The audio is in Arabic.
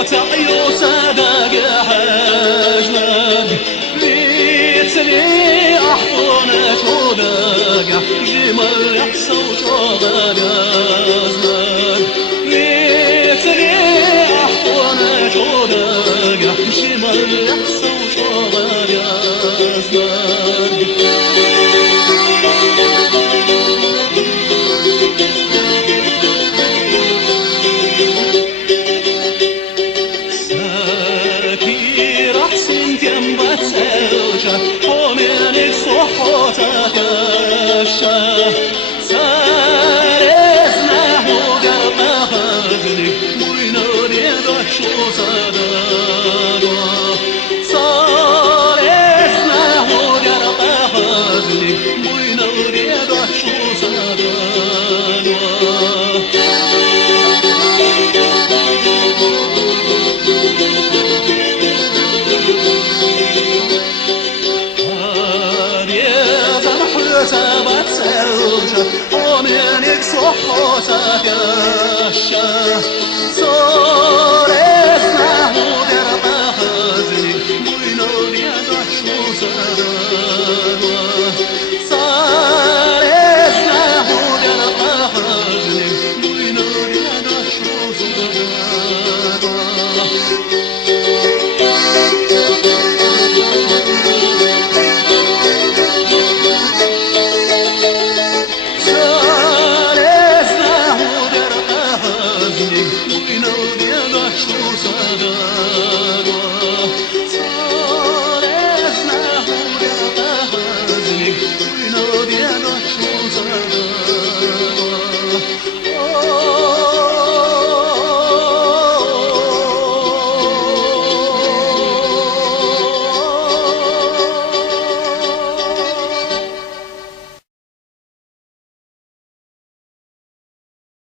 وتعيو صدق حجمك بيتني أحضنك ودق جمل يحسو شغل أزمك بيتني أحضنك ودق جمل يحسو شغل أزمك ومنك صحتك الشاه سارزنا وقلبنا خزنك وينور يدك شو صدقنا سارزنا وقلبنا خزنك وينور يدك شو صدقنا سبت سوشة ومنك صحتك الشاه